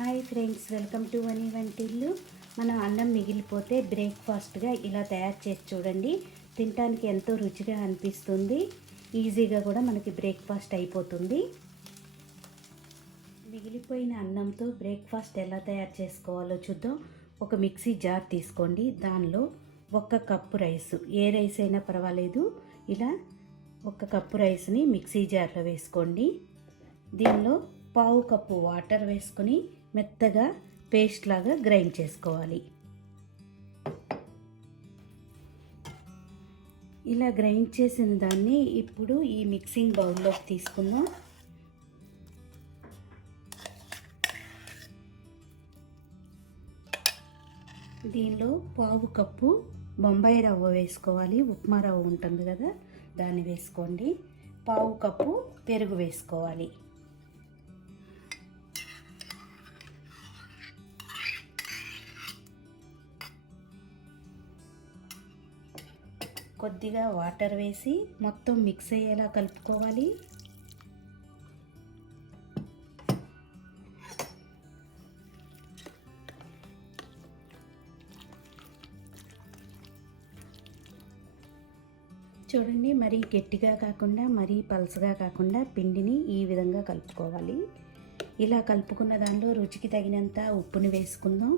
Hi friends, welcome to వని వంటిల్లు. మనం అన్నం మిగిలిపోతే బ్రేక్ఫాస్ట్గా ఇలా తయారు చేసి చూడండి. తినడానికి ఎంతో రుచిగా అనిపిస్తుంది. ఈజీగా కూడా మనకి బ్రేక్ఫాస్ట్ అయిపోతుంది. మిగిలిపోయిన అన్నంతో బ్రేక్ఫాస్ట్ ఎలా తయారు చేసుకోవాలో చూద్దాం. ఒక మిక్సీ జార్ తీసుకోండి. దానిలో 1 కప్పు రైస్, ఏ రైస్ అయినా పర్వాలేదు, ఇలా 1 కప్పు రైస్ని మిక్సీ జార్లో వేసుకోండి. దీనిలో 1/2 కప్పు వాటర్ వేసుకొని మెత్తగా పేస్ట్ లాగా గ్రైండ్ చేసుకోవాలి. ఇలా గ్రైండ్ చేసిన దాన్ని ఇప్పుడు ఈ మిక్సింగ్ బౌల్లోకి తీసుకుందాం. దీనిలో 1/2 కప్పు బొంబాయి రవ్వ వేసుకోవాలి. ఉప్మా రవ్వ ఉంటుంది కదా, దాన్ని వేసుకోండి. 1/2 కప్పు పెరుగు వేసుకోవాలి. కొద్దిగా వాటర్ వేసి మొత్తం మిక్స్ అయ్యేలా కలుపుకోవాలి. చూడండి, మరీ గట్టిగా కాకుండా మరీ పల్చగా కాకుండా పిండిని ఈ విధంగా కలుపుకోవాలి. ఇలా కలుపుకున్న దానిలో రుచికి తగినంత ఉప్పుని వేసుకుందాం.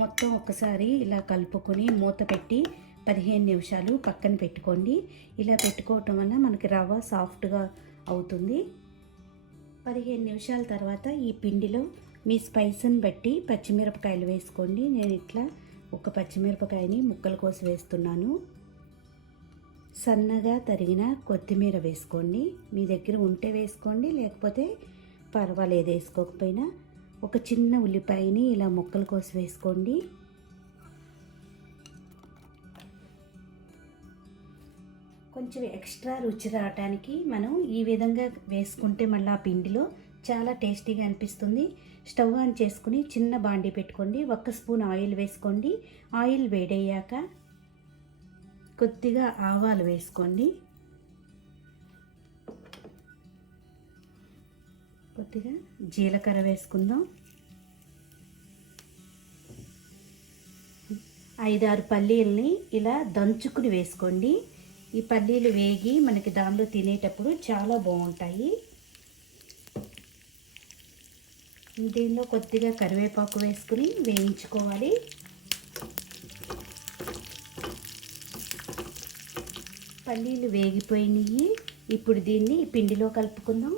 మొత్తం ఒకసారి ఇలా కలుపుకొని మూత పెట్టి 15 నిమిషాలు పక్కన పెట్టుకోండి. ఇలా పెట్టుకోవటం వల్ల మనకి రవ్వ సాఫ్ట్గా అవుతుంది. 15 నిమిషాల తర్వాత ఈ పిండిలో మీ స్పైస్ని బట్టి పచ్చిమిరపకాయలు వేసుకోండి. నేను ఇట్లా 1 పచ్చిమిరపకాయని ముక్కలు కోసి వేస్తున్నాను. సన్నగా తరిగిన కొత్తిమీర వేసుకోండి. మీ దగ్గర ఉంటే వేసుకోండి, లేకపోతే పర్వాలేదు వేసుకోకపోయినా. 1 చిన్న ఉల్లిపాయని ఇలా ముక్కలు కోసి వేసుకోండి. కొంచెం ఎక్స్ట్రా రుచి రావడానికి మనం ఈ విధంగా వేసుకుంటే మళ్ళీ ఆ పిండిలో చాలా టేస్టీగా అనిపిస్తుంది. స్టవ్ ఆన్ చేసుకుని చిన్న బాండీ పెట్టుకోండి. 1 స్పూన్ ఆయిల్ వేసుకోండి. ఆయిల్ వేడయ్యాక కొద్దిగా ఆవాలు వేసుకోండి. కొద్దిగా జీలకర్ర వేసుకుందాం. 5-6 పల్లీలని ఇలా దంచుకుని వేసుకోండి. ఈ పల్లీలు వేగి మనకి దానిలో తినేటప్పుడు చాలా బాగుంటాయి. దీనిలో కొద్దిగా కరివేపాకు వేసుకుని వేయించుకోవాలి. పల్లీలు వేగిపోయినాయి. ఇప్పుడు దీన్ని పిండిలో కలుపుకుందాం.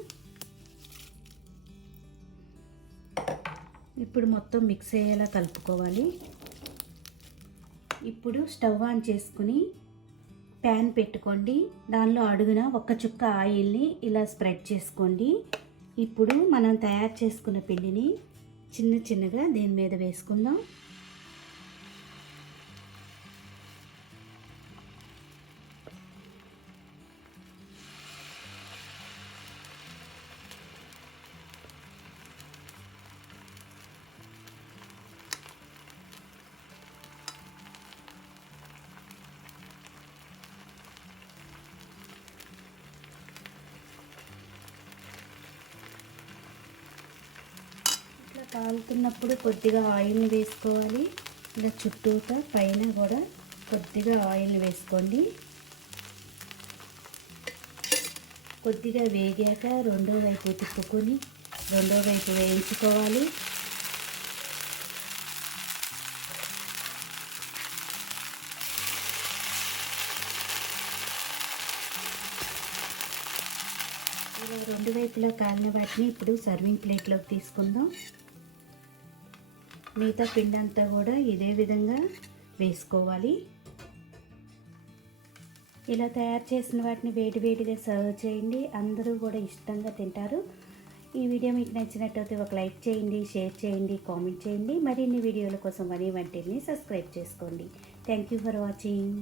ఇప్పుడు మొత్తం మిక్స్ అయ్యేలా కలుపుకోవాలి. ఇప్పుడు స్టవ్ ఆన్ చేసుకుని ప్యాన్ పెట్టుకోండి. దానిలో అడుగున 1 చుక్క ఆయిల్ని ఇలా స్ప్రెడ్ చేసుకోండి. ఇప్పుడు మనం తయారు చేసుకున్న పిండిని చిన్న చిన్నగా దీని మీద వేసుకుందాం. కాలుతున్నప్పుడు కొద్దిగా ఆయిల్ని వేసుకోవాలి. ఇలా చుట్టూతా పైన కూడా కొద్దిగా ఆయిల్ వేసుకోండి. కొద్దిగా వేగాక రెండో వైపు తిప్పుకొని రెండో వైపు వేయించుకోవాలి. ఇలా 2 వైపులా కాలిన వాటిని ఇప్పుడు సర్వింగ్ ప్లేట్లోకి తీసుకుందాం. మిగతా పిండి అంతా కూడా ఇదే విధంగా వేసుకోవాలి. ఇలా తయారు చేసిన వాటిని వేడివేడిగా సర్వ్ చేయండి. అందరూ కూడా ఇష్టంగా తింటారు. ఈ వీడియో మీకు నచ్చినట్టయితే ఒక లైక్ చేయండి, షేర్ చేయండి, కామెంట్ చేయండి. మరిన్ని వీడియోల కోసం వని వంటిల్ని సబ్స్క్రైబ్ చేసుకోండి. Thank you for watching.